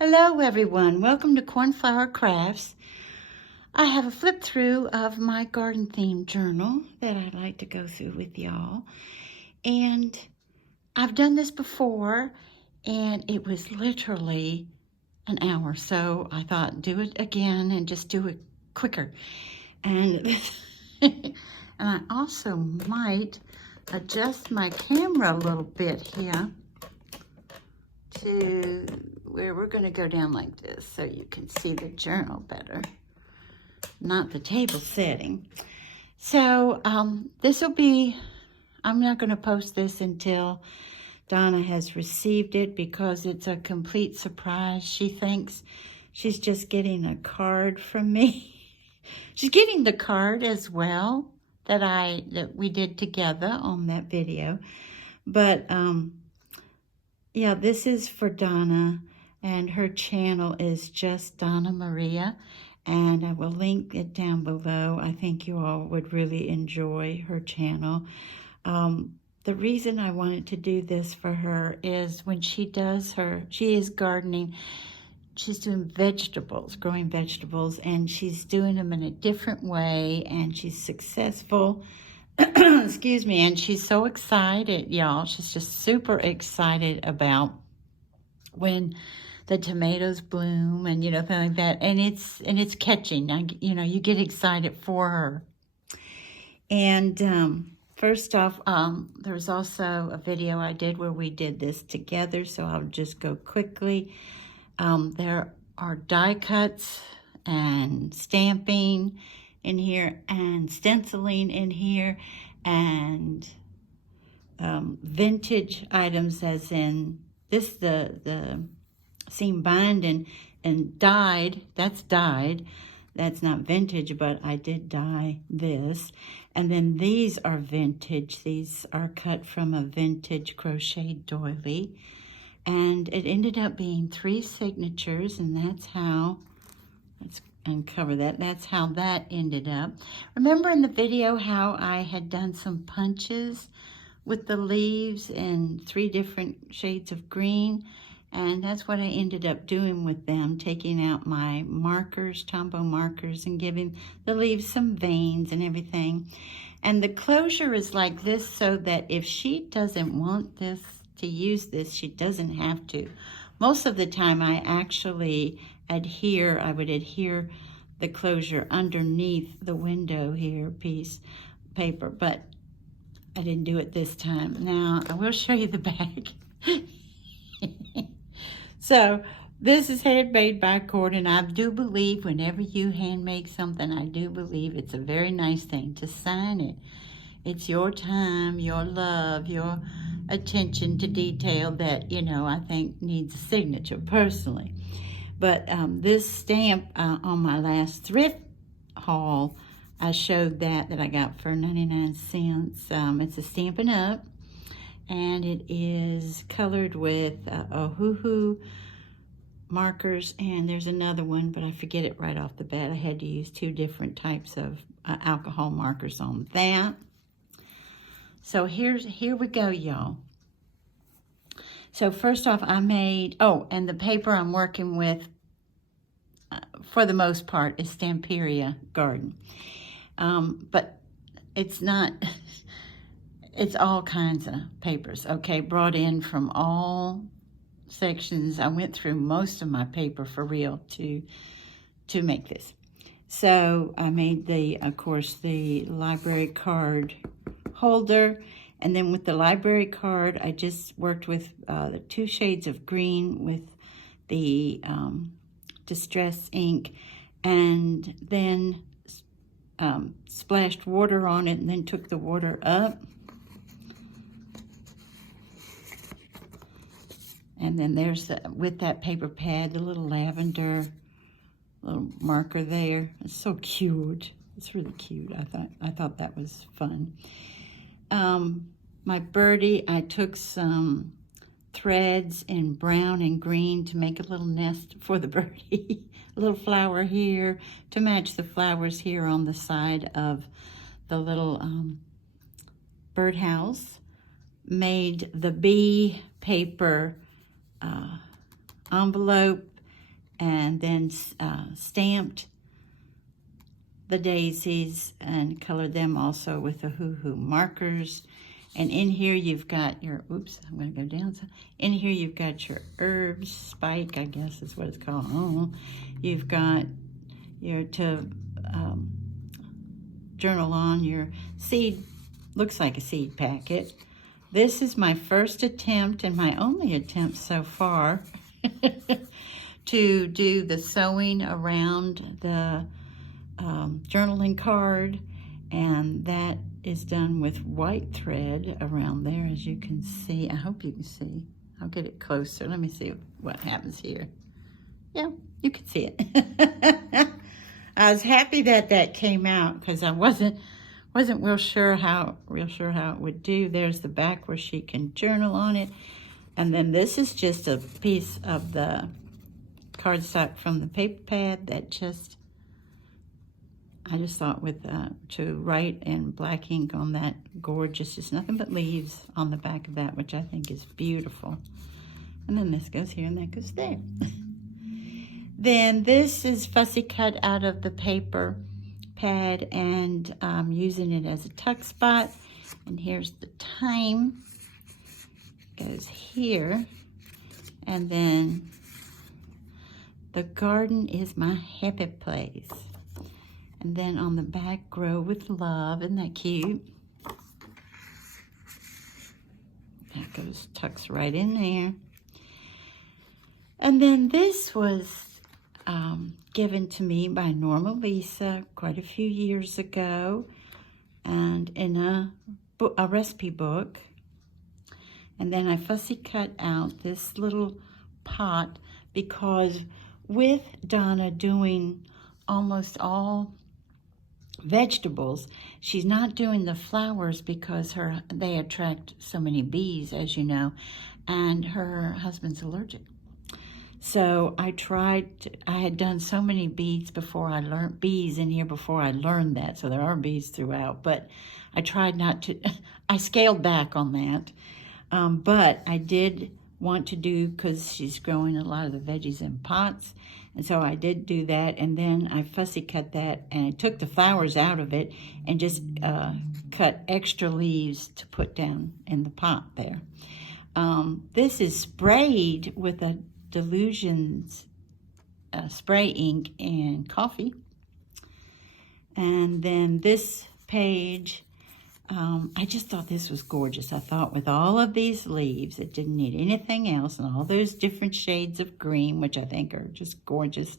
Hello everyone, welcome to Cornflower Crafts. I have a flip through of my garden themed journal that I'd like to go through with y'all. And I've done this before and it was literally an hour. So I thought do it again and just do it quicker. And, and I also might adjust my camera a little bit here to where we're going to go down like this so you can see the journal better, not the table setting. So this will be, I'm not going to post this until Donna has received it because it's a complete surprise. She thinks she's just getting a card from me. She's getting the card as well that we did together on that video. But yeah, this is for Donna, and her channel is just Donna Maria, and I will link it down below. I think you all would really enjoy her channel. The reason I wanted to do this for her is when she is gardening, she's doing vegetables, growing vegetables, and she's doing them in a different way, and she's successful. Excuse me, and she's so excited, y'all. She's just super excited about when the tomatoes bloom and, you know, things like that. And it's catching. You get excited for her. And first off, there's also a video I did where we did this together, so I'll just go quickly. There are die cuts and stamping in here and stenciling in here and vintage items, as in this, the seam bind and dyed. That's dyed. That's not vintage, but I did dye this. And then these are vintage. These are cut from a vintage crocheted doily. And it ended up being 3 signatures, and that's how, and cover that. That's how that ended up. Remember in the video how I had done some punches with the leaves in 3 different shades of green? And that's what I ended up doing with them, taking out my markers, Tombow markers, and giving the leaves some veins and everything. And the closure is like this so that if she doesn't want this to use this, she doesn't have to. Most of the time I actually I would adhere the closure underneath the window here, piece paper, but I didn't do it this time. Now I will show you the bag. So this is handmade by Cord, and I do believe whenever you handmade something, I do believe it's a very nice thing to sign it. It's your time, your love, your attention to detail that, you know, I think needs a signature personally. But this stamp on my last thrift haul, I showed that I got for 99 cents. It's a Stampin' Up, and it is colored with Ohuhu markers, and there's another one, but I forget it right off the bat. I had to use 2 different types of alcohol markers on that. So here we go, y'all. So first off, I made, and the paper I'm working with, for the most part, is Stamperia Garden. But it's not, it's all kinds of papers, okay, brought in from all sections. I went through most of my paper for real to make this. So I made of course, the library card holder. And then with the library card, I just worked with the 2 shades of green with the Distress ink, and then splashed water on it, and then took the water up. And then there's, with that paper pad, the little lavender little marker there. It's so cute. It's really cute. I thought that was fun. My birdie, I took some threads in brown and green to make a little nest for the birdie. A little flower here to match the flowers here on the side of the little birdhouse. Made the bee paper envelope and then stamped the daisies and colored them also with the hoo-hoo markers. And in here you've got your, oops, I'm going to go down. In here you've got your herbs, spike, I guess is what it's called. Oh, you've got your, journal on your seed, looks like a seed packet. This is my first attempt and my only attempt so far to do the sewing around the journaling card, and that is done with white thread around there, as you can see. I hope you can see. I'll get it closer. Let me see what happens here. Yeah, you can see it. I was happy that that came out because I wasn't real sure how it would do. There's the back where she can journal on it, and then this is just a piece of the cardstock from the paper pad that I just thought with to write in black ink on that gorgeous, just nothing but leaves on the back of that, which I think is beautiful. And then this goes here and that goes there. Then this is fussy cut out of the paper pad, and using it as a tuck spot. And here's the time. Goes here. And then the garden is my happy place. And then on the back, grow with love. Isn't that cute? That goes, tucks right in there. And then this was given to me by Norma Lisa quite a few years ago, and in a recipe book. And then I fussy cut out this little pot because with Donna doing almost all vegetables, she's not doing the flowers because they attract so many bees, as you know, and her husband's allergic. So I had done so many bees in here before I learned that. So there are bees throughout, but I tried not to, I scaled back on that. But I did want to do, because she's growing a lot of the veggies in pots. And so I did do that. And then I fussy cut that and I took the flowers out of it and just cut extra leaves to put down in the pot there. This is sprayed with a Delusions spray ink and coffee. And then this page, I just thought this was gorgeous. I thought with all of these leaves, it didn't need anything else, and all those different shades of green, which I think are just gorgeous.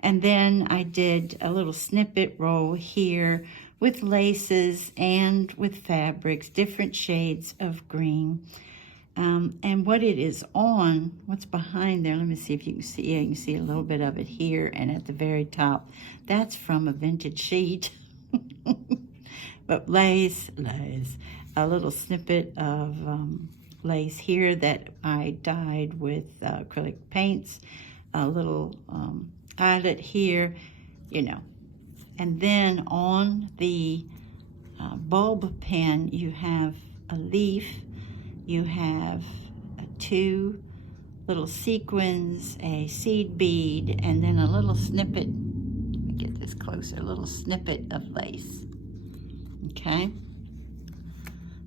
And then I did a little snippet roll here with laces and with fabrics, different shades of green. And what it is on, what's behind there, let me see if you can see. Yeah, you can see a little bit of it here and at the very top. That's from a vintage sheet. But lace, a little snippet of lace here that I dyed with acrylic paints, a little eyelet here, you know. And then on the bulb pen, you have a leaf. You have 2 little sequins, a seed bead, and then a little snippet, let me get this closer, a little snippet of lace. Okay?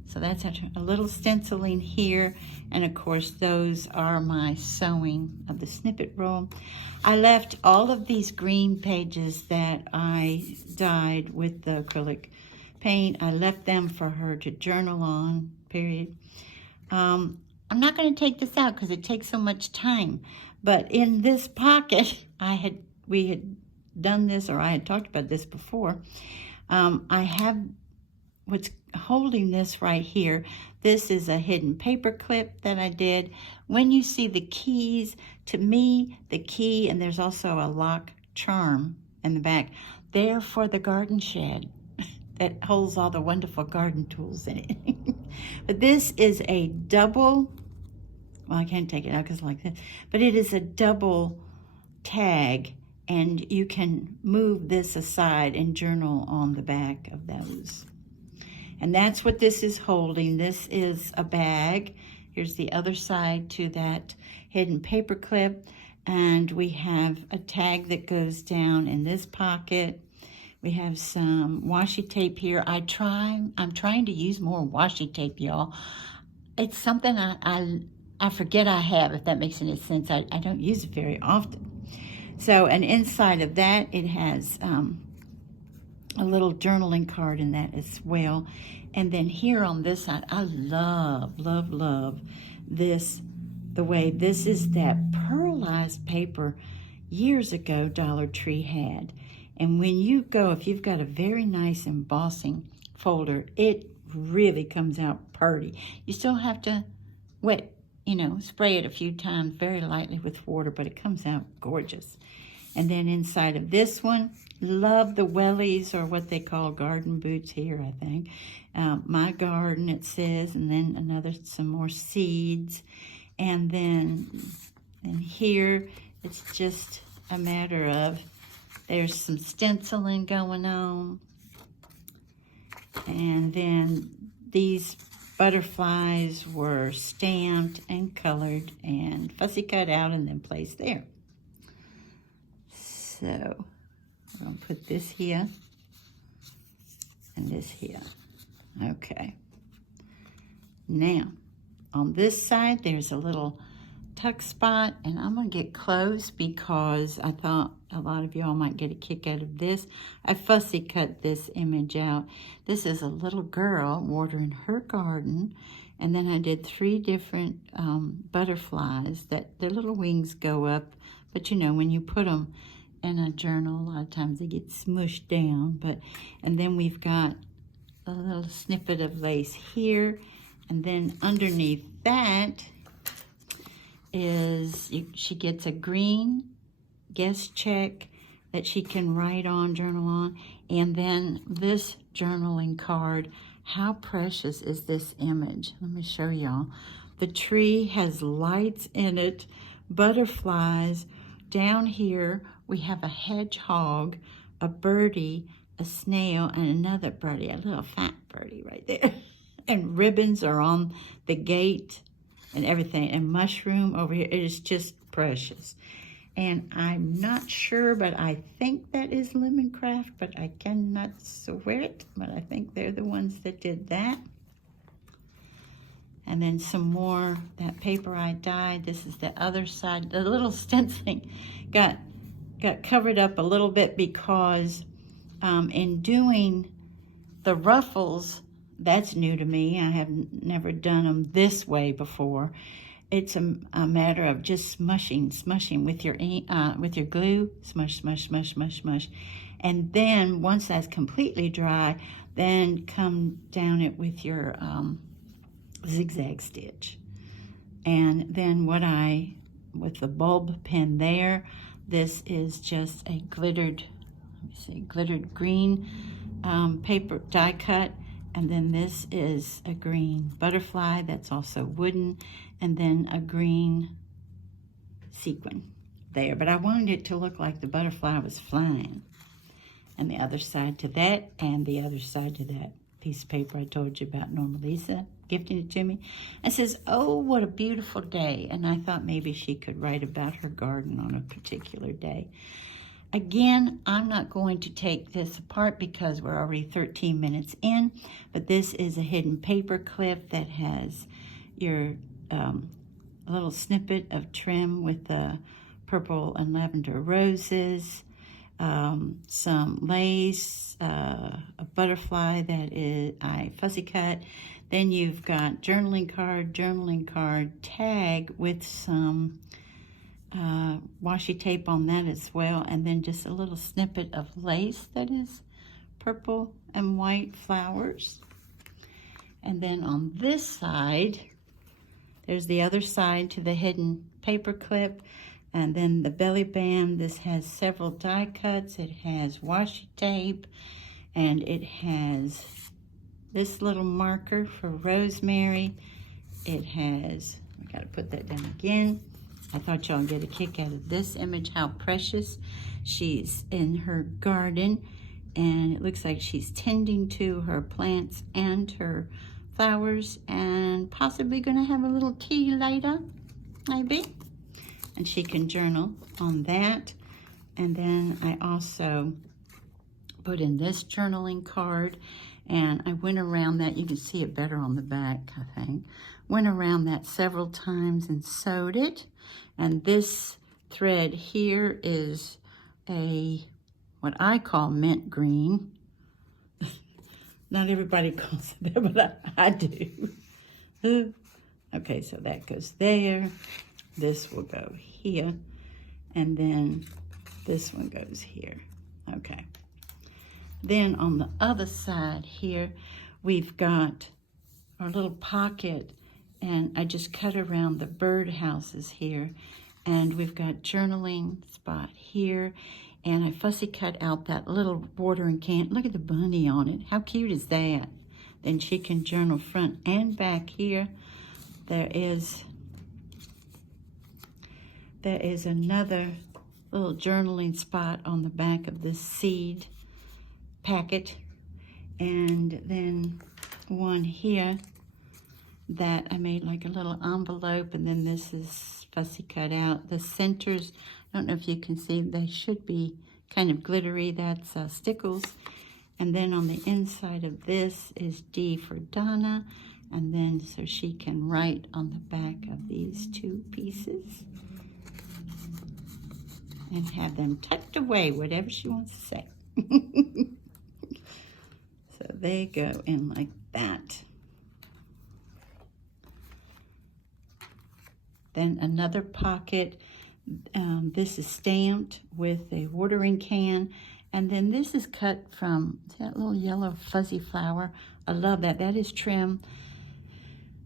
So that's a little stenciling here, and of course those are my sewing of the snippet roll. I left all of these green pages that I dyed with the acrylic paint. I left them for her to journal on, period. I'm not going to take this out because it takes so much time, but in this pocket, we had done this, or I had talked about this before. I have what's holding this right here. This is a hidden paper clip that I did. When you see the keys, to me, the key, and there's also a lock charm in the back, they're for the garden shed that holds all the wonderful garden tools in it. But this is a double, well, I can't take it out because like this, but it is a double tag, and you can move this aside and journal on the back of those. And that's what this is holding. This is a bag. Here's the other side to that hidden paper clip. And we have a tag that goes down in this pocket. We have some washi tape here. I'm trying to use more washi tape, y'all. It's something I forget I have, if that makes any sense. I don't use it very often. So, and inside of that, it has a little journaling card in that as well. And then here on this side, I love, love, love this, the way this is that pearlized paper years ago Dollar Tree had. And when you go, if you've got a very nice embossing folder, it really comes out pretty. You still have to wet, spray it a few times very lightly with water, but it comes out gorgeous. And then inside of this one, love the wellies, or what they call garden boots here, I think. My garden, it says, and then some more seeds. And then here, it's just a matter of, there's some stenciling going on. And then these butterflies were stamped and colored and fussy cut out and then placed there. So we're going to put this here and this here. Okay. Now, on this side, there's a little tuck spot, and I'm going to get close because I thought a lot of y'all might get a kick out of this. I fussy cut this image out. This is a little girl watering her garden, and then I did 3 different butterflies that their little wings go up, but when you put them in a journal, a lot of times they get smushed down. And then we've got a little snippet of lace here, and then underneath that is she gets a green guest check that she can write on, journal on, and then this journaling card. How precious is this image? Let me show y'all. The tree has lights in it, butterflies. Down here we have a hedgehog, a birdie, a snail, and another birdie, a little fat birdie right there. And ribbons are on the gate and everything, and mushroom over here. It is just precious. And I'm not sure, but I think that is Lemoncraft, but I cannot swear it, but I think they're the ones that did that. And then some more, that paper I dyed. This is the other side. The little stenciling got covered up a little bit because in doing the ruffles, that's new to me. I have never done them this way before. It's a matter of just smushing with your glue, smush, smush, smush, smush, smush. And then once that's completely dry, then come down it with your zigzag stitch. And then with the bulb pen there, this is just a glittered green paper die cut. And then this is a green butterfly that's also wooden, and then a green sequin there. But I wanted it to look like the butterfly was flying. And the other side to that, and the other side to that piece of paper I told you about, Norma Lisa gifting it to me. It says, "Oh, what a beautiful day." And I thought maybe she could write about her garden on a particular day. Again, I'm not going to take this apart because we're already 13 minutes in, but this is a hidden paper clip that has your little snippet of trim with the purple and lavender roses, some lace, a butterfly that I fussy cut. Then you've got journaling card, tag with some washi tape on that as well, and then just a little snippet of lace that is purple and white flowers. And then on this side, there's the other side to the hidden paper clip, and then the belly band. This has several die cuts. It has washi tape, and it has this little marker for rosemary. It has, I gotta put that down again. I thought y'all get a kick out of this image, how precious. She's in her garden, and it looks like she's tending to her plants and her flowers, and possibly gonna have a little tea later, maybe. and she can journal on that. And then I also put in this journaling card, and I went around that. You can see it better on the back, I think. Went around that several times and sewed it. And this thread here is what I call mint green. Not everybody calls it that, but I do. Okay, so that goes there. This will go here. And then this one goes here. Okay. Then on the other side here, we've got our little pocket, and I just cut around the bird houses here. And we've got journaling spot here, and I fussy cut out that little watering can. Look at the bunny on it. How cute is that? Then she can journal front and back here. There is another little journaling spot on the back of this seed packet, and then one here that I made like a little envelope, and then this is fussy cut out. The centers, I don't know if you can see, they should be kind of glittery. That's stickles. And then on the inside of this is D for Donna, and then so she can write on the back of these two pieces and have them tucked away, whatever she wants to say. So they go in like that. Then another pocket. This is stamped with a watering can. And then this is cut from that little yellow fuzzy flower. I love that. That is trim.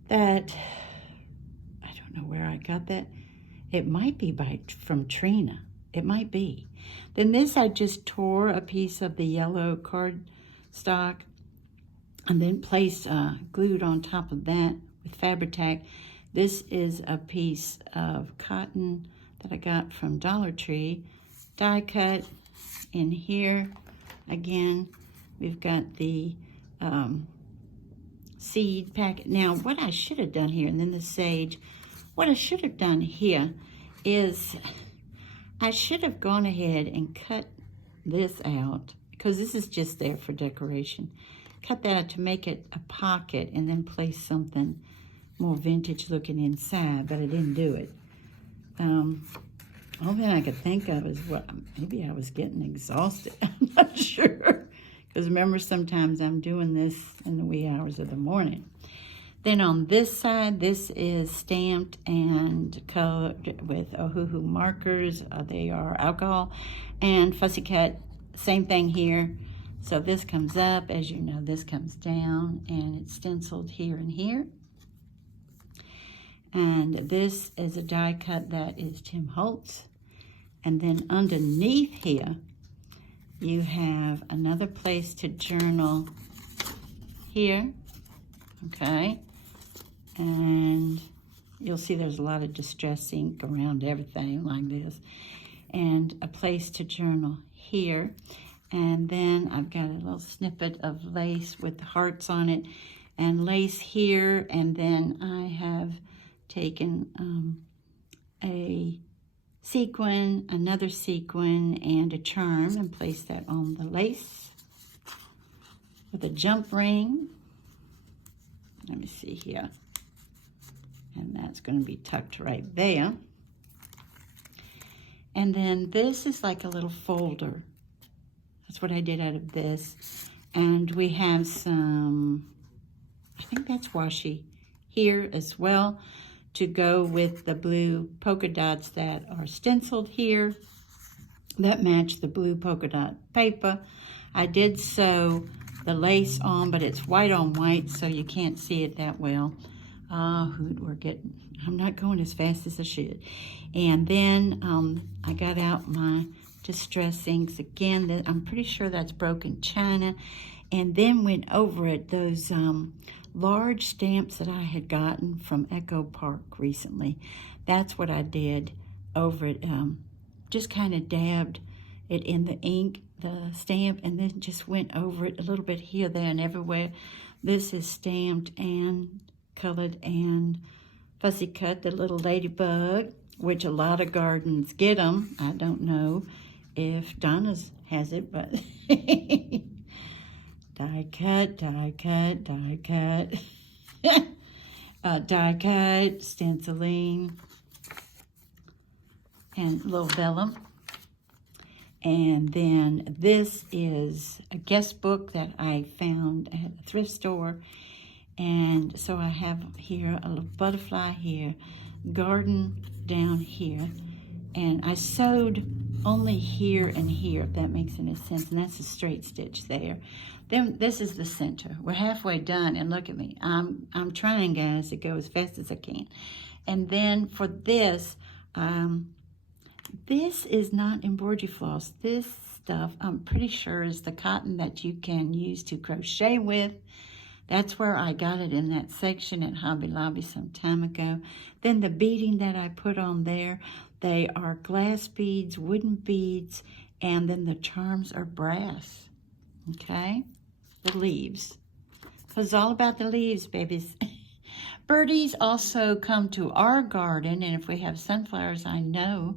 That, I don't know where I got that. It might be from Trina. It might be. Then this, I just tore a piece of the yellow cardstock and then placed glued on top of that with Fabri-Tac. This is a piece of cotton that I got from Dollar Tree, die cut. In here, again, we've got the seed packet. Now, what I should have done here, and then the sage, what I should have done here is I should have gone ahead and cut this out, because this is just there for decoration. Cut that out to make it a pocket and then place something more vintage looking inside, but I didn't do it. All that I could think of is maybe I was getting exhausted. I'm not sure. Because remember, sometimes I'm doing this in the wee hours of the morning. Then on this side, this is stamped and colored with Ohuhu markers. They are alcohol. And fussy cut, same thing here. So this comes up, as you know, this comes down, and it's stenciled here and here. And this is a die cut that is Tim Holtz. And then underneath here, you have another place to journal here, okay? And you'll see there's a lot of distress ink around everything like this. And a place to journal here. And then I've got a little snippet of lace with hearts on it, and lace here. And then I have taken a sequin, another sequin, and a charm, and place that on the lace with a jump ring. Let me see here. And that's going to be tucked right there. And then this is like a little folder. That's what I did out of this. And we have some, I think that's washi here as well, to go with the blue polka dots that are stenciled here that match the blue polka dot paper. I did sew the lace on, but it's white on white, so you can't see it that well. I'm not going as fast as I should. And then I got out my distress inks again. I'm pretty sure that's broken china. And then went over it, those large stamps that I had gotten from Echo Park recently. That's what I did over it. Just kind of dabbed it in the ink, the stamp, and then just went over it a little bit here, there, and everywhere. This is stamped and colored and fussy cut, the little ladybug. which a lot of gardens get them. I don't know if Donna's has it, but die cut, die cut, die cut, die cut, stenciling, and little vellum. And then this is a guest book that I found at a thrift store. And so I have here a little butterfly here, garden down here. And I sewed only here and here, if that makes any sense. And that's a straight stitch there. Then this is the center. We're halfway done, and look at me. I'm trying, guys, to go as fast as I can. And then for this, this is not embroidery floss. This stuff, I'm pretty sure, is the cotton that you can use to crochet with. That's where I got it, in that section at Hobby Lobby some time ago. Then the beading that I put on there, they are glass beads, wooden beads, and then the charms are brass, okay? The leaves. Because it's all about the leaves, babies. Birdies also come to our garden, and if we have sunflowers, I know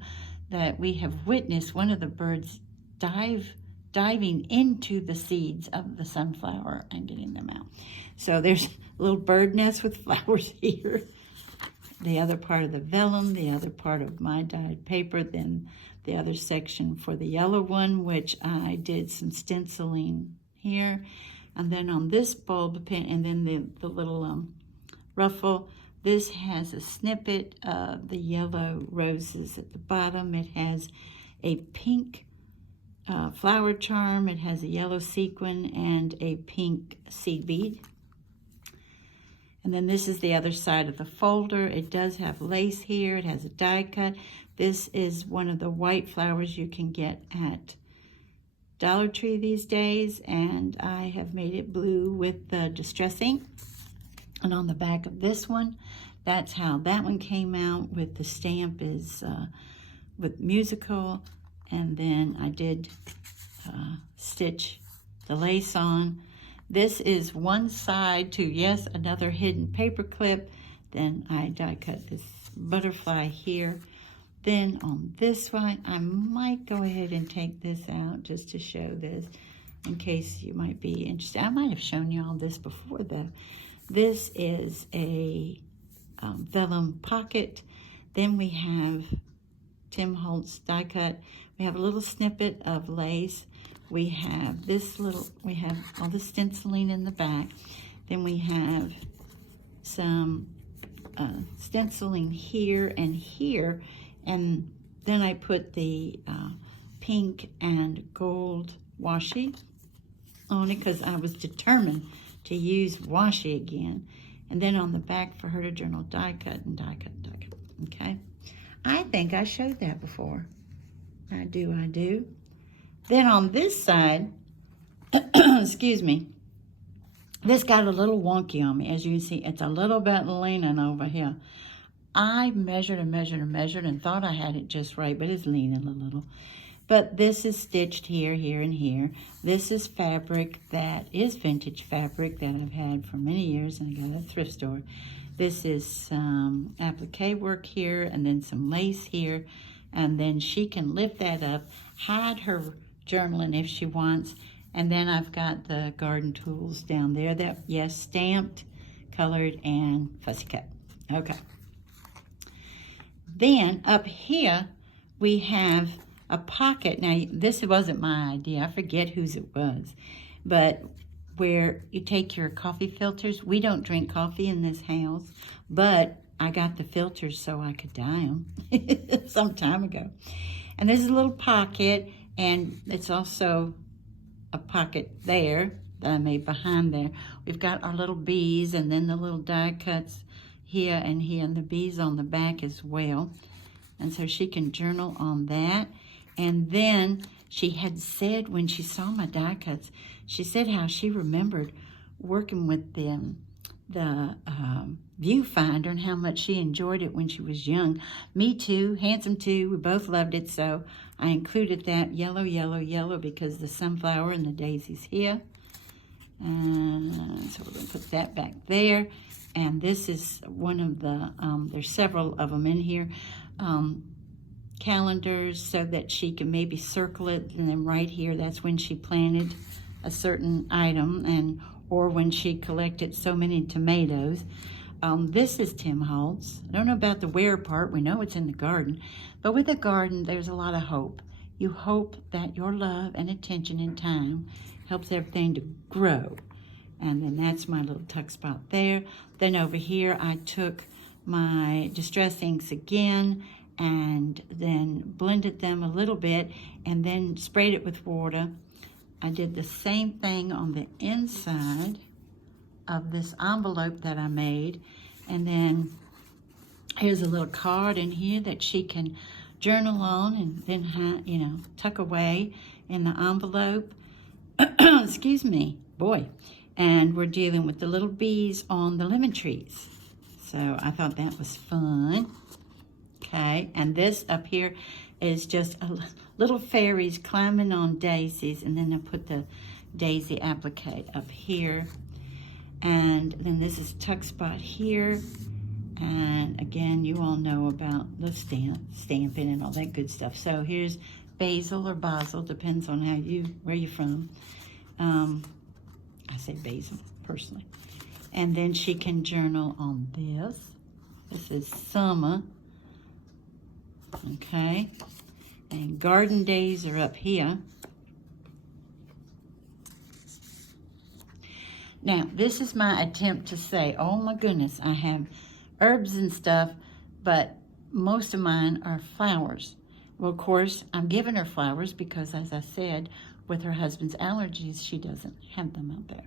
that we have witnessed one of the birds diving into the seeds of the sunflower and getting them out. So there's a little bird nest with flowers here. The other part of the vellum, the other part of my dyed paper, then the other section for the yellow one, which I did some stenciling here. And then on this bulb pin, and then the little ruffle, this has a snippet of the yellow roses at the bottom. It has a pink flower charm. It has a yellow sequin and a pink seed bead. And then this is the other side of the folder. It does have lace here. It has a die cut. This is one of the white flowers you can get at Dollar Tree these days, and I have made it blue with the distressing. And on the back of this one, that's how that one came out, with the stamp is with musical. And then I did stitch the lace on. This is one side to, yes, another hidden paper clip. Then I die cut this butterfly here. Then on this one, I might go ahead and take this out just to show this in case you might be interested. I might have shown you all this before though. This is a vellum pocket. Then we have Tim Holtz die cut. We have a little snippet of lace. We have this little, we have all the stenciling in the back. Then we have some stenciling here and here. And then I put the pink and gold washi on it because I was determined to use washi again. And then on the back for her to journal, die cut and die cut and die cut, okay? I think I showed that before. I do. Then on this side, excuse me, this got a little wonky on me. As you can see, it's a little bit leaning over here. I measured and measured and measured and thought I had it just right, but it's leaning a little. But this is stitched here, here, and here. This is fabric that is vintage fabric that I've had for many years, and I got at a thrift store. This is some applique work here, and then some lace here, and then she can lift that up, hide her journaling if she wants, and then I've got the garden tools down there that, yes, stamped, colored, and fussy cut. Okay. Then up here, we have a pocket. Now, this wasn't my idea. I forget whose it was. But where you take your coffee filters. We don't drink coffee in this house, but I got the filters so I could dye them some time ago. And there's a little pocket, and it's also a pocket there that I made behind there. We've got our little bees, and then the little die cuts here, and the bees on the back as well. And so she can journal on that. And then she had said when she saw my die cuts, she said how she remembered working with the viewfinder and how much she enjoyed it when she was young. Me too, handsome too, we both loved it. So I included that yellow, yellow, yellow because the sunflower and the daisies here. So we're gonna put that back there. And this is one of the, there's several of them in here, calendars so that she can maybe circle it, and then right here, that's when she planted a certain item, and or when she collected so many tomatoes. This is Tim Holtz. I don't know about the where part. We know it's in the garden. But with a garden, there's a lot of hope. You hope that your love and attention and time helps everything to grow. And then that's my little tuck spot there. Then over here, I took my Distress inks again and then blended them a little bit and then sprayed it with water. I did the same thing on the inside of this envelope that I made. And then here's a little card in here that she can journal on and then, tuck away in the envelope. Excuse me, boy. And we're dealing with the little bees on the lemon trees. So I thought that was fun. Okay, and this up here is just a little fairies climbing on daisies, and then I put the daisy applique up here. And then this is tuck spot here. And again, you all know about the stamping and all that good stuff. So here's basil or basil, depends on where you're from. I say basil, personally. And then she can journal on this. This is summer. Okay. And garden days are up here. Now, this is my attempt to say, oh my goodness, I have herbs and stuff, but most of mine are flowers. Well, of course, I'm giving her flowers because, as I said, with her husband's allergies, she doesn't have them out there.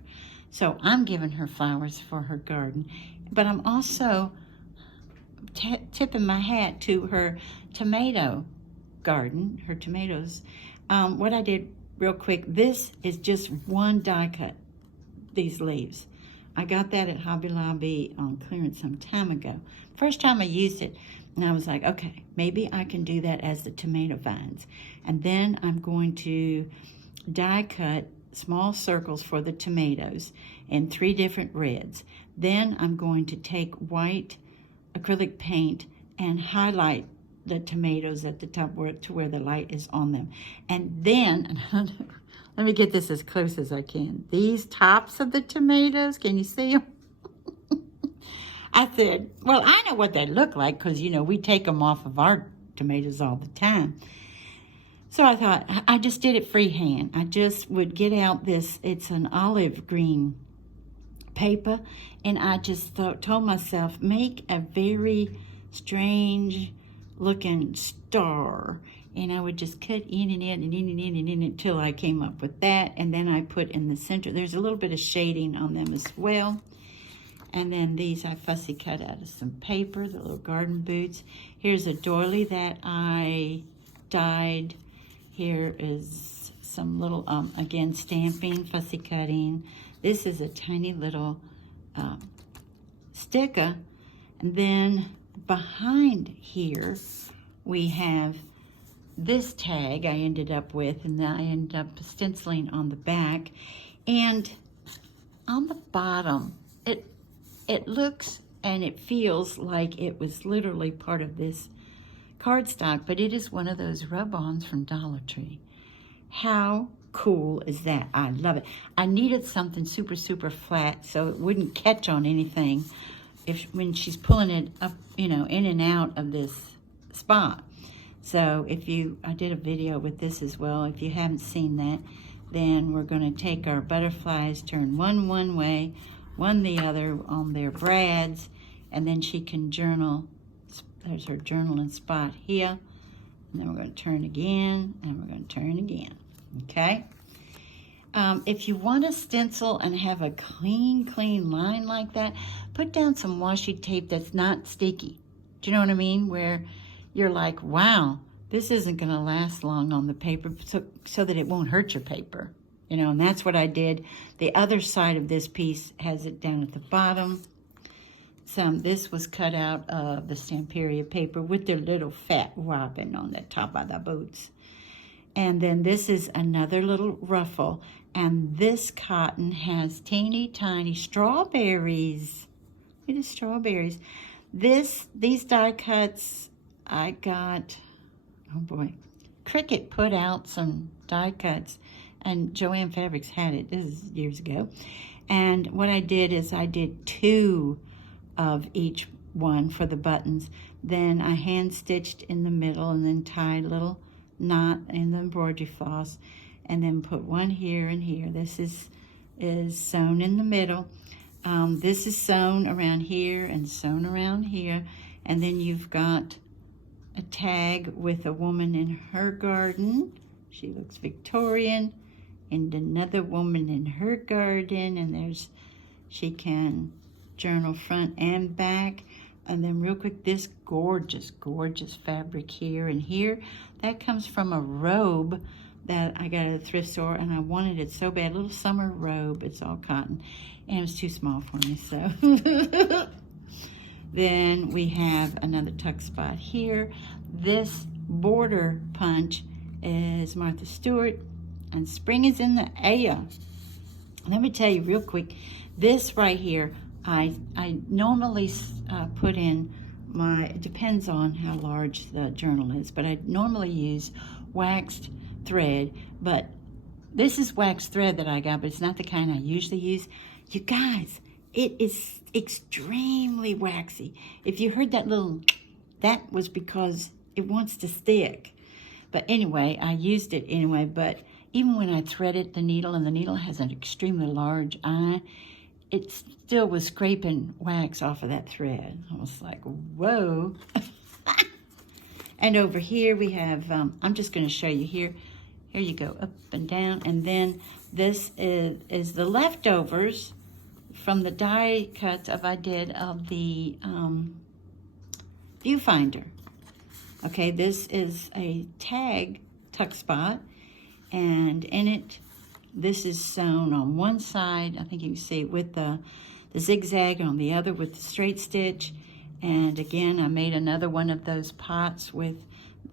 So I'm giving her flowers for her garden, but I'm also tipping my hat to her tomato garden, her tomatoes. What I did real quick, this is just one die cut, these leaves. I got that at Hobby Lobby on clearance some time ago. First time I used it, and I was like, okay, maybe I can do that as the tomato vines. And then I'm going to die cut small circles for the tomatoes in 3 different reds. Then I'm going to take white acrylic paint and highlight the tomatoes at the top to where the light is on them. And then, let me get this as close as I can. These tops of the tomatoes, can you see them? I said, well, I know what they look like because, we take them off of our tomatoes all the time. So I thought, I just did it freehand. I just would get out this, it's an olive green paper, and I just told myself, make a very strange looking star. And I would just cut in and in and in and in and in until I came up with that. And then I put in the center, there's a little bit of shading on them as well. And then these I fussy cut out of some paper, the little garden boots. Here's a doily that I dyed. Here is some little, again, stamping, fussy cutting. This is a tiny little sticker. And then behind here, we have this tag I ended up with, and then I ended up stenciling on the back. And on the bottom, it looks and it feels like it was literally part of this cardstock, but it is one of those rub-ons from Dollar Tree. How cool is that? I love it. I needed something super, super flat so it wouldn't catch on anything when she's pulling it up, in and out of this spot. So I did a video with this as well. If you haven't seen that, then we're going to take our butterflies, turn one way, one the other on their brads, and then she can journal. There's her journaling spot here. And then we're going to turn again, and we're going to turn again. Okay? If you want to stencil and have a clean line like that, put down some washi tape that's not sticky. Do you know what I mean? Where you're like, wow, this isn't going to last long on the paper, so that it won't hurt your paper. And that's what I did. The other side of this piece has it down at the bottom. This was cut out of the Stamperia paper with the little fat robin on the top of the boots. And then this is another little ruffle. And this cotton has teeny tiny strawberries. Look at the strawberries. These die cuts I got, oh boy, Cricut put out some die cuts, and Joanne Fabrics had it. This is years ago. And what I did is I did 2 of each one for the buttons. Then I hand stitched in the middle and then tied a little knot in the embroidery floss, and then put one here and here. This is sewn in the middle. This is sewn around here and sewn around here. And then you've got a tag with a woman in her garden. She looks Victorian. And another woman in her garden. And she can journal front and back. And then real quick, this gorgeous, gorgeous fabric here and here. That comes from a robe that I got at a thrift store, and I wanted it so bad. A little summer robe. It's all cotton. And it was too small for me, so. Then we have another tuck spot here. This border punch is Martha Stewart, and spring is in the air. Let me tell you real quick, this right here, I normally put in it depends on how large the journal is, but I normally use waxed thread, but this is waxed thread that I got, but it's not the kind I usually use. You guys, it is extremely waxy. If you heard that that was because it wants to stick. But anyway, I used it anyway, but even when I threaded the needle, and the needle has an extremely large eye, it still was scraping wax off of that thread. I was like, whoa. And over here we have, I'm just going to show you here. Here you go, up and down. And then this is the leftovers from the die cuts I did of the viewfinder. Okay, this is a tag tuck spot, and in it, this is sewn on one side, I think you can see, with the zigzag, and on the other with the straight stitch. And again, I made another one of those pots with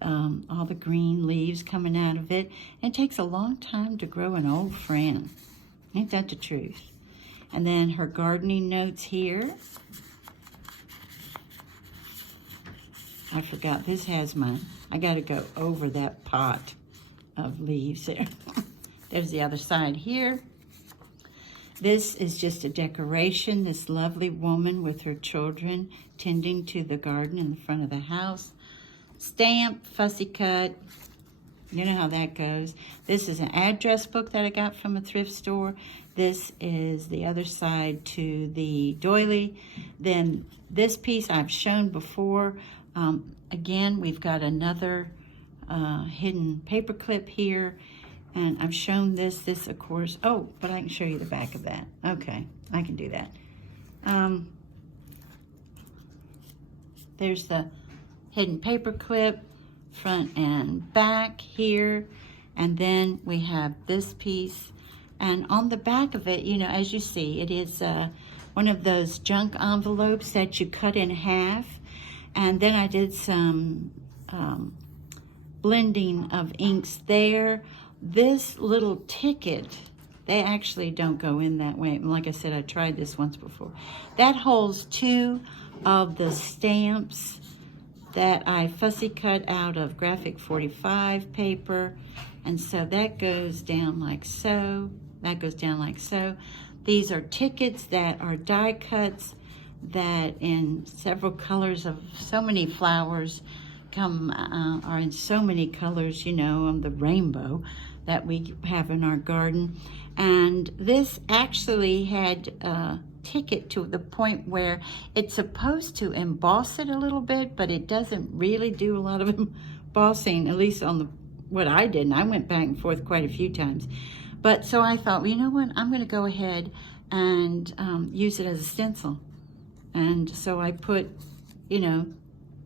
all the green leaves coming out of it. And it takes a long time to grow an old friend. Ain't that the truth? And then her gardening notes here. I forgot, this has mine. I gotta go over that pot of leaves there. There's the other side here. This is just a decoration. This lovely woman with her children tending to the garden in the front of the house. Stamp, fussy cut. You know how that goes. This is an address book that I got from a thrift store. This is the other side to the doily. Then this piece I've shown before. Again, we've got another hidden paper clip here. And I've shown this of course, oh, but I can show you the back of that. Okay, I can do that. There's the hidden paper clip, front and back here. And then we have this piece. And on the back of it, you know, as you see, it is one of those junk envelopes that you cut in half. And then I did some blending of inks there. This little ticket, they actually don't go in that way. Like I said, I tried this once before. That holds 2 of the stamps that I fussy cut out of graphic 45 paper. And so that goes down like so. That goes down like so. These are tickets that are die cuts that in several colors of so many flowers are in so many colors, you know, on the rainbow that we have in our garden. And this actually had a ticket to the point where it's supposed to emboss it a little bit, but it doesn't really do a lot of embossing, at least on what I did. And I went back and forth quite a few times. But so I thought, well, you know what, I'm going to go ahead and use it as a stencil. And so I put, you know,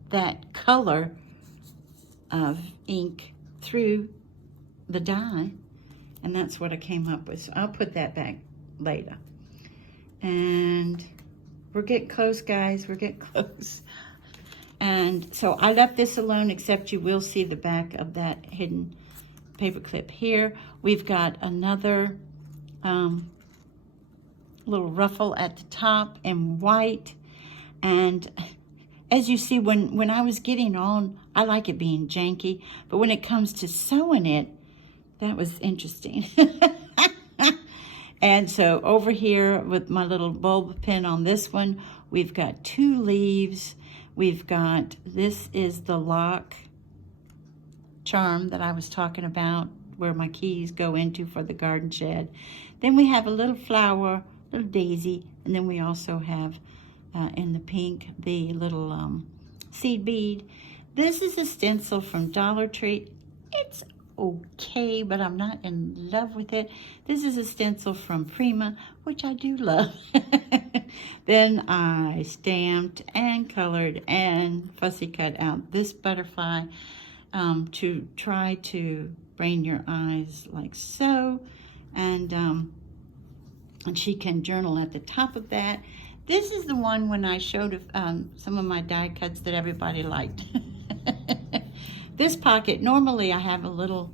that color of ink through the die, and that's what I came up with. So I'll put that back later. And we're getting close, guys. We're getting close. And so I left this alone, except you will see the back of that hidden paper clip here. We've got another little ruffle at the top in white. And as you see, when I was getting on, I like it being janky, but when it comes to sewing it, that was interesting. And so over here with my little bulb pin on this one, we've got 2 leaves. We've got, this is the lock charm that I was talking about, where my keys go into for the garden shed. Then we have a little flower, little daisy, and then we also have in the pink the little seed bead. This is a stencil from Dollar Tree. It's okay, but I'm not in love with it. This is a stencil from Prima, which I do love. Then I stamped and colored and fussy cut out this butterfly to try to brain your eyes like so. And she can journal at the top of that. This is the one when I showed some of my die cuts that everybody liked. This pocket, normally I have a little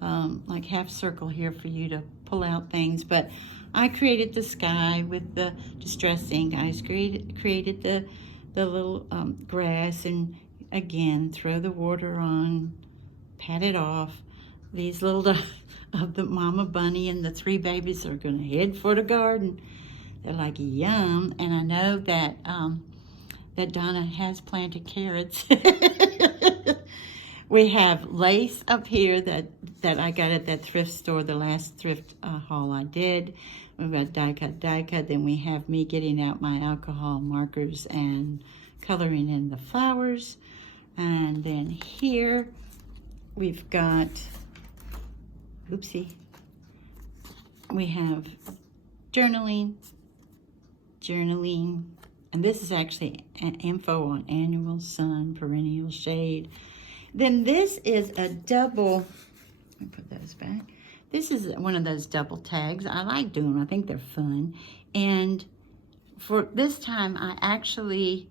like half circle here for you to pull out things, but I created the sky with the distress ink. I created the little grass, and again, throw the water on, pat it off. These little of the mama bunny and the 3 babies are gonna head for the garden. They're like, yum. And I know that that Donna has planted carrots. We have lace up here that I got at that thrift store, the last thrift haul I did. We've got die cut. Then we have me getting out my alcohol markers and coloring in the flowers. And then here we've got, oopsie, we have journaling, and this is actually info on annual, sun, perennial, shade. Then this is a double, let me put those back. This is one of those double tags. I like doing them. I think they're fun. And for this time, I actually,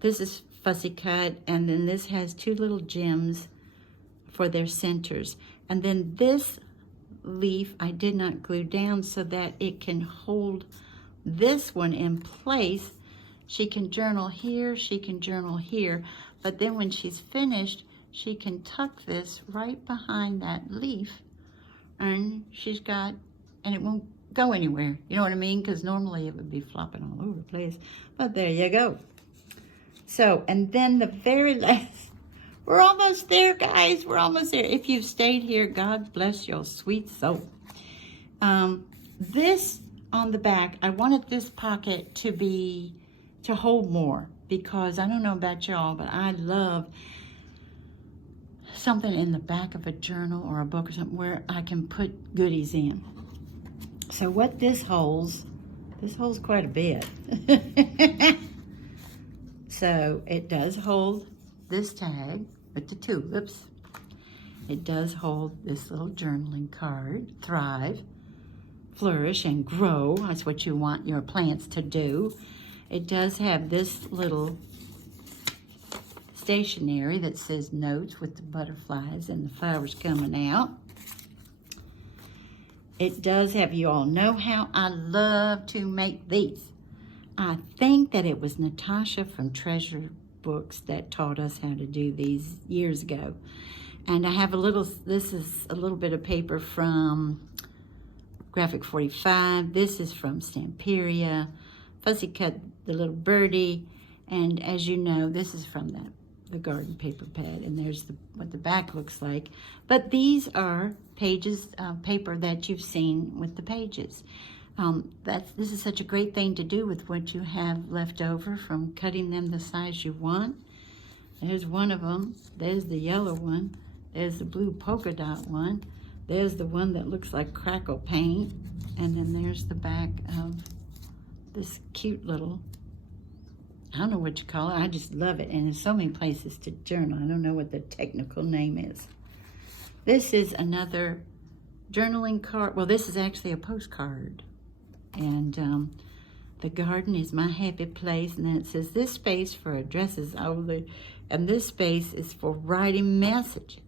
this is fussy cut, and then this has 2 little gems for their centers. And then this leaf I did not glue down so that it can hold this one in place. She can journal here, she can journal here, but then when she's finished, she can tuck this right behind that leaf, and she's got, and it won't go anywhere. You know what I mean? Because normally it would be flopping all over the place, but there you go. So, and then the very last, we're almost there, guys. We're almost there. If you've stayed here, God bless your sweet soul. This on the back, I wanted this pocket to hold more, because I don't know about y'all, but I love something in the back of a journal or a book or something where I can put goodies in. So what this holds quite a bit. So it does hold this tag with the tulips. It does hold this little journaling card, thrive, flourish, and grow. That's what you want your plants to do. It does have this little stationery that says notes with the butterflies and the flowers coming out. It does have, you all know how I love to make these. I think that it was Natasha from Treasure Books that taught us how to do these years ago. And I have a little, this is a little bit of paper from Graphic 45. This is from Stamperia. Fussy cut the little birdie. And as you know, this is from the garden paper pad. And there's what the back looks like. But these are pages of paper that you've seen with the pages. This is such a great thing to do with what you have left over from cutting them the size you want. There's one of them. There's the yellow one. There's the blue polka dot one. There's the one that looks like crackle paint. And then there's the back of this cute little, I don't know what you call it. I just love it. And there's so many places to journal. I don't know what the technical name is. This is another journaling card. Well, this is actually a postcard. And the garden is my happy place. And then it says this space for addresses only. And this space is for writing messages.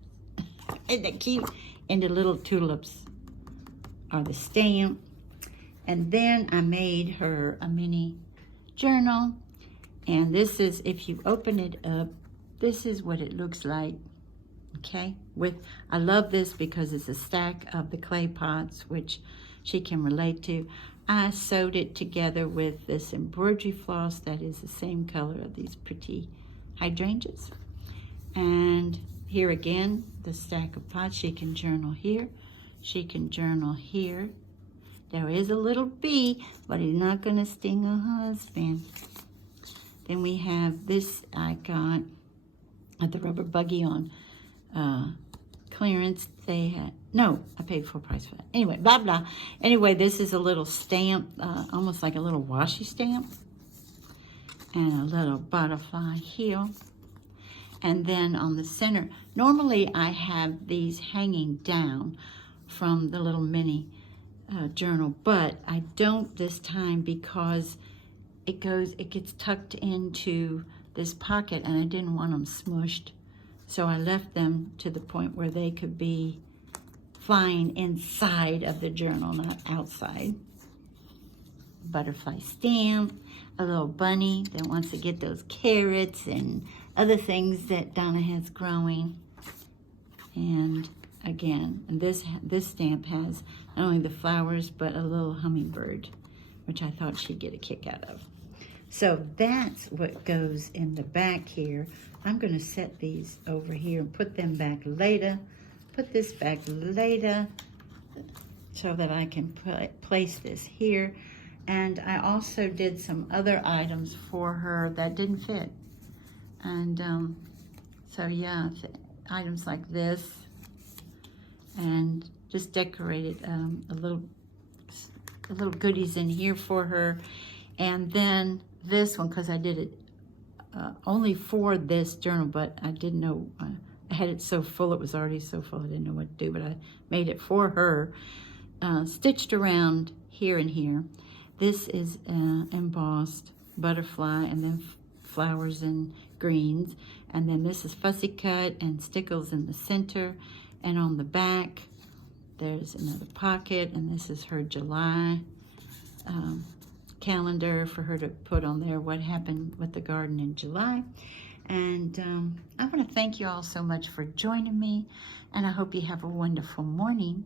Isn't that cute? And the little tulips are the stamp. And then I made her a mini journal. And this is, if you open it up, this is what it looks like, okay? I love this because it's a stack of the clay pots, which she can relate to. I sewed it together with this embroidery floss that is the same color of these pretty hydrangeas. And here again, the stack of pots. She can journal here. She can journal here. There is a little bee, but he's not going to sting her husband. Then we have this I got at the Rubber Buggy on clearance. They had, no, I paid full price for that. Anyway, blah, blah. Anyway, this is a little stamp, almost like a little washi stamp. And a little butterfly here. And then on the center, normally I have these hanging down from the little mini journal, but I don't this time because it gets tucked into this pocket and I didn't want them smushed. So I left them to the point where they could be flying inside of the journal, not outside. Butterfly stamp, a little bunny that wants to get those carrots and other things that Donna has growing. And again, and this stamp has not only the flowers, but a little hummingbird, which I thought she'd get a kick out of. So that's what goes in the back here. I'm going to set these over here and put them back later. Put this back later so that I can place this here. And I also did some other items for her that didn't fit. And so yeah, items like this, and just decorated a little goodies in here for her. And then this one, because I did it only for this journal, but I didn't know, I had it so full, it was already so full, I didn't know what to do, but I made it for her, stitched around here and here. This is embossed butterfly, and then flowers and greens. And then this is fussy cut and stickles in the center. And on the back, there's another pocket, and this is her July calendar for her to put on there what happened with the garden in July. And I want to thank you all so much for joining me, and I hope you have a wonderful morning,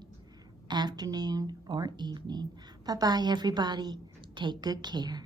afternoon, or evening. Bye-bye, everybody. Take good care.